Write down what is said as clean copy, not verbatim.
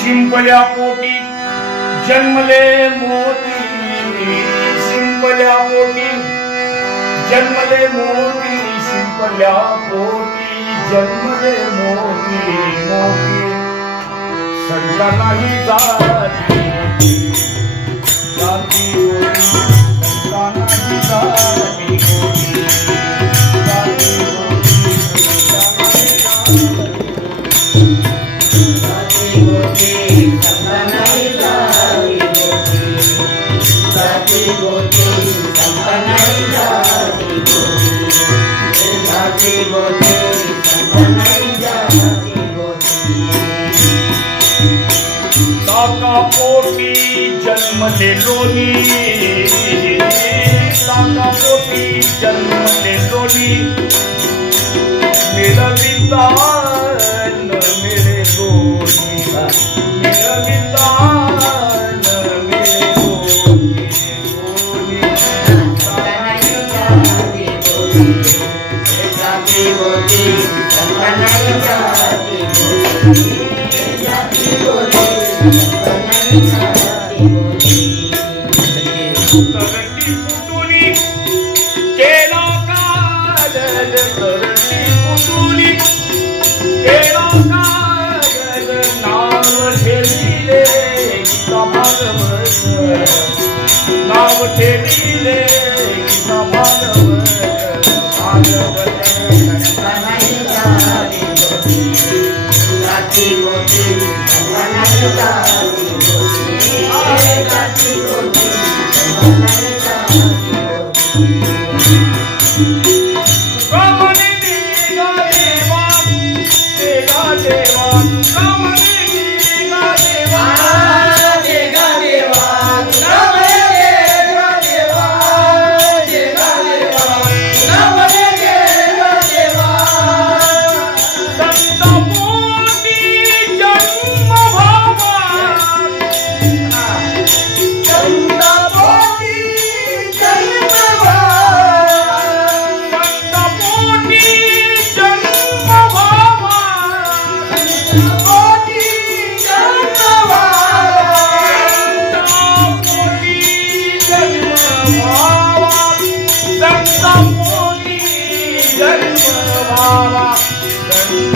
शिंपल्या पोटी जन्मले मोती, शिंपल्या पोटी जन्मले मोती, शिंपल्या पोटी जन्मले मोती, मोती संता नाही जाती, जाती होती संता नाही जाती, जाती होती संता नाही जाती, जाती होती संता नाही जाती, जाती होती संता नाही जाती, काका पोटी जन्मले लोणी, काका पोटी जन्मले लोणी, मिळवितान मिळे लोणी, मिळवितान मिळे लोणी, लोणी जाती होती संता नाही जाती, जाती होती करंटी फुटुली केला काजल, करंटी फुटुली केला काजल, नाव ठेविले गीता भागवत, नाव ठेविले गीता भागवत, भागवत संता नाही जाती, जाती होती संता नाही जाती, जाती होती संता नाही जाती, कमने दिगा देवा देगा देवा, कमने दिगा देवा देगा देवा, कमने दिगा देवा देगा देवा, कमने दिगा देवा संत पोटी जन्म भावा, संत पोटी जन्म भावा, संत पोटी जन्म भावा, संत पोटी जन्म भावा, संत पोटी जन्म भावा, संत पोटी जन्म भावा, संत